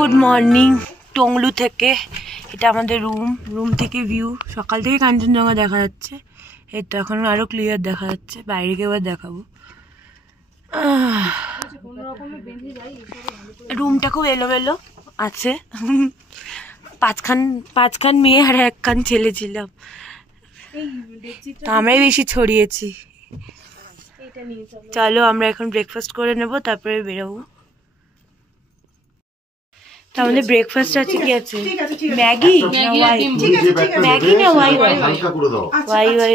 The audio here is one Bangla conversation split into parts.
গুড মর্নিং টংলু থেকে। এটা আমাদের রুম থেকে ভিউ। সকাল থেকে কাঞ্চনজঙ্ঘা দেখা যাচ্ছে, এই তো এখন আরো ক্লিয়ার দেখা যাচ্ছে। বাইরে গিয়ে এবার দেখাবো। রুমটা খুব এলোমেলো আছে, পাঁচখান মেয়ে আর একখান ছেলে ছিলাম, তো আমরাই বেশি ছড়িয়েছি। চলো আমরা এখন ব্রেকফাস্ট করে নেবো, তারপরে বেরোবো। তাহলে ব্রেকফাস্ট আছে, কি আছে? ম্যাগি না ওয়াই? ম্যাগি না why why why why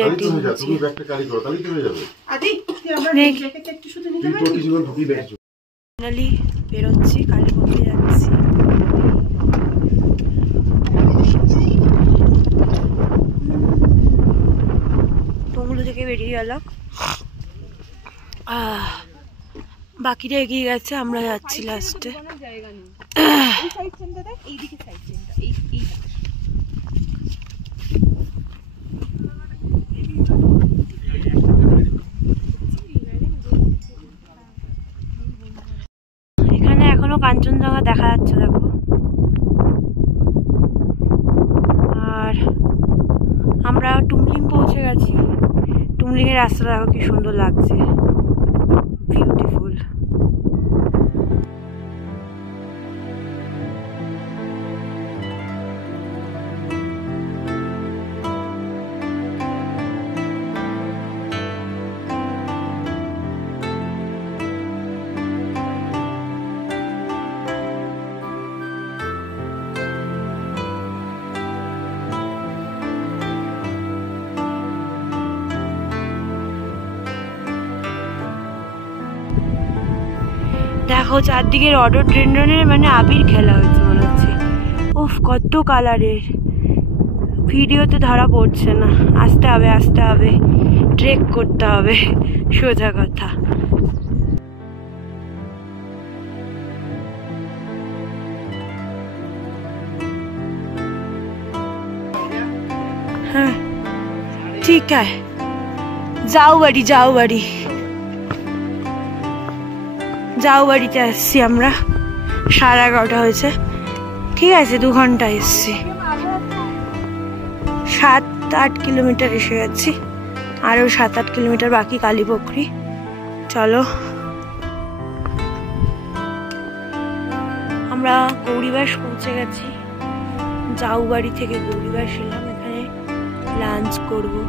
finally বেরোচ্ছি, কালীপক্ষে যাচ্ছি। টংলু থেকে বেরিয়ে গেলাম, বাকিরা এগিয়ে গেছে, আমরা যাচ্ছি লাস্টে। এখানে এখনো কাঞ্চনজঙ্ঘা দেখা যাচ্ছে, দেখো। আর আমরা টুমলিং পৌঁছে গেছি। টুমলিং এর রাস্তাটা দেখো কি সুন্দর লাগছে, বিউটিফুল। দেখো চারদিকে রডোডেনড্রনের মানে আবির খেলা হয়েছে মনে হচ্ছে। উফ, কত কালারের। ভিডিওতে ধরা পড়ছে না, আসতে হবে, ট্রেক করতে হবে, সোজা কথা। হ্যাঁ ঠিক আছে, যাও বাড়িতে আসছি আমরা। 11:30 হয়েছে, ঠিক আছে, 2 ঘন্টা এসছি। 7-8 কিলোমিটার এসে গেছি, আরো 7-8 কিলোমিটার বাকি কালীপক্ষী। চলো, আমরা গৌরীবাস পৌঁছে গেছি। জাউবাড়ি থেকে গৌরীবাস এলাম, এখানে লাঞ্চ করবো।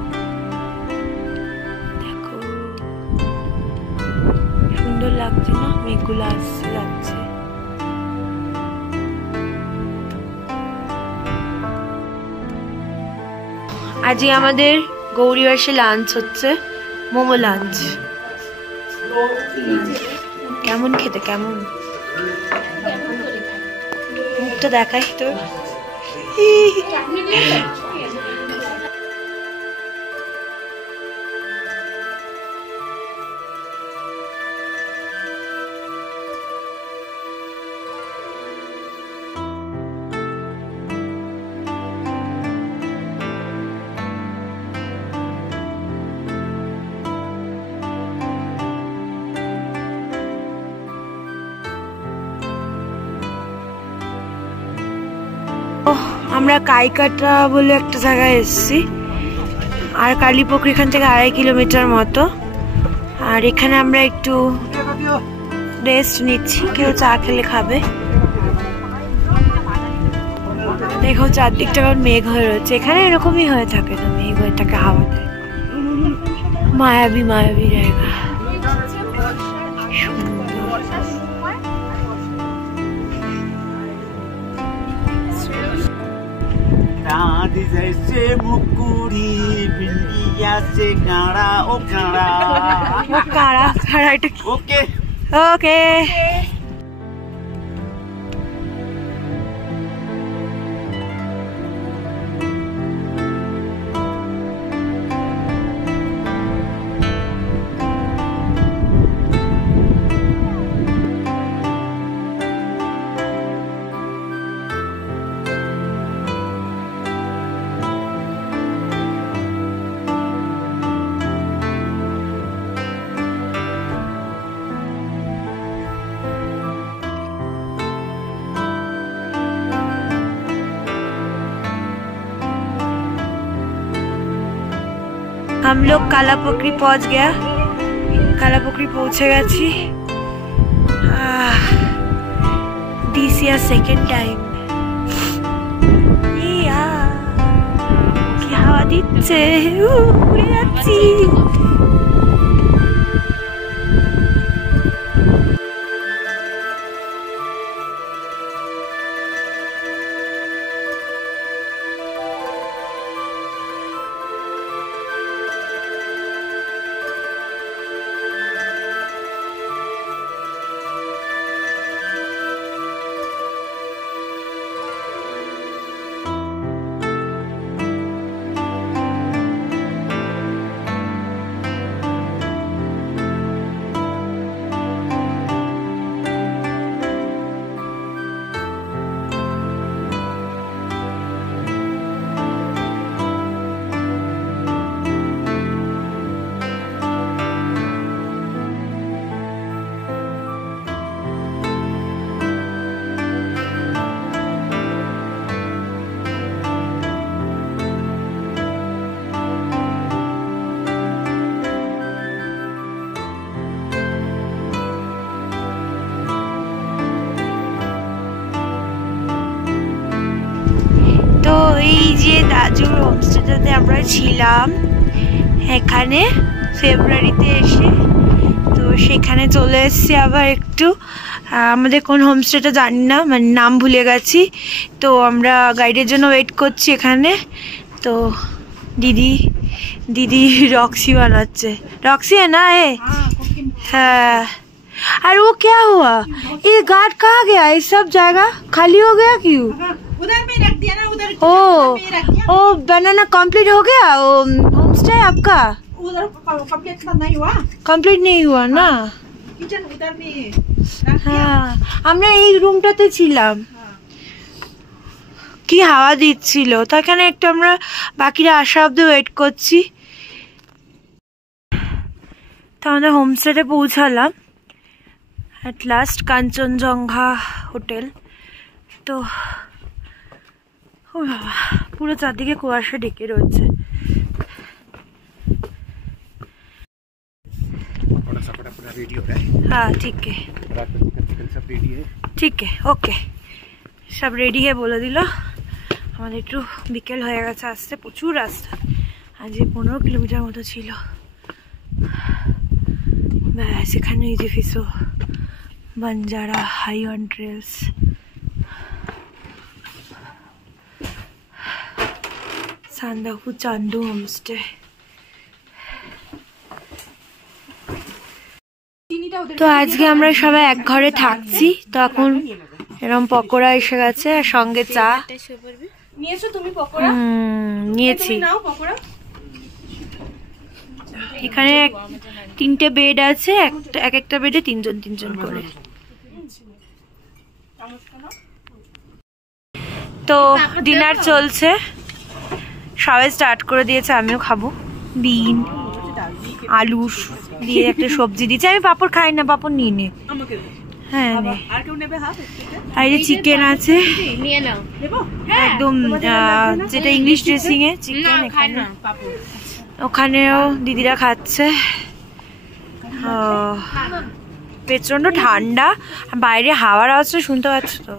দেখো সুন্দর লাগছে না, মেঘগুলো আসছে যাচ্ছে। আজকে আমাদের গৌরীবাসে লাঞ্চ হচ্ছে, মোমো লাঞ্চ। কেমন খেতে, কেমন মুখটা দেখাই তো। আমরা কাইকাটা বলে একটা জায়গায় এসেছি, আর কালীপক্ষী এখান থেকে 2.5 কিলোমিটার মতো। আর এখানে আমরা একটু রেস্ট নিচ্ছি, কেউ চা খেলে খাবে। দেখো চারদিকটা মেঘ হয়ে রয়েছে, এখানে এরকমই হয়ে থাকে, না মেঘ হয়ে থাকে, হাওয়া দেয়। মায়াবী জায়গা, जैसे मुकुरी बिंदिया से काड़ा ओ काड़ा ओके ओके। हम लोग कालापोखरी पहुंच गया, कालापोखरी पहुंचे গেছি। This year second time। কি হাওয়া দিচ্ছে, উড়ে যাচ্ছি। তো এই যে দাজুর হোমস্টেটাতে আমরা ছিলাম এখানে ফেব্রুয়ারিতে এসে, তো সেখানে চলে এসেছি আবার একটু। আমাদের কোন হোমস্টেটা জানি না, মানে নাম ভুলে গেছি। তো আমরা গাইডের জন্য ওয়েট করছি এখানে। তো दीदी रॉक्सी बनाচ্ছে। रॉक्सी है ना ये? हाँ। अरे वो क्या हुआ, ये गार्ड कहाँ गया? ये सब जगह खाली हो गया क्यों? उधर में रख दिया ना, उधर ओ बनाना कंप्लीट हो गया वो होमस्टे आपका? उधर कंप्लीट नहीं हुआ, कंप्लीट नहीं हुआ ना। किचन उधर में। हाँ, আমরা এই রুমটাতে ছিলাম। কি হাওয়া দিচ্ছিল, তার কারণে একটু আমরা বাকিরা আসা অব্দি ওয়েট করছি। তো আমাদের হোমস্টেতে পৌঁছালাম এট লাস্ট, কাঞ্চনজঙ্ঘা হোটেল। তো ও বাবা, পুরো চারদিকে কুয়াশা ঢেকে রয়েছে। हाँ ठीक है, ठीक है, ओके, सब रेडी है बोले दिल। আমাদের একটু বিকেল হয়ে গেছে, আসতে প্রচুর রাস্তা, আজ 15 কিলোমিটার মতো ছিল। ব্যাস এখানে এই যে ফিসো Banjara high on trails. Sandakphu Chandu homestay. তো আজকে আমরা সবাই এক ঘরে থাকছি। তো এখন এরকম পকোড়া এসে গেছে আর সঙ্গে চা। নিয়েছো তুমি পকোড়া? নিয়েছি। এখানে 3টে বেড আছে, এক একটা বেডে 3জন করে। তো ডিনার চলছে, সবাই স্টার্ট করে দিয়েছে, আমিও খাবো। বিন আলু দিয়ে একটা সবজি দিয়েছে, আমি পাপড় খাই না, পাপড় নিয়ে নে। হ্যাঁ, আর এই চিকেন আছে একদম, যেটা ইংলিশ ড্রেসিং এ চিকেন। ওখানেও দিদিরা খাচ্ছে। প্রচন্ড ঠান্ডা, বাইরে হাওয়ার আওয়াজ শুনতে পাচ্ছ তো।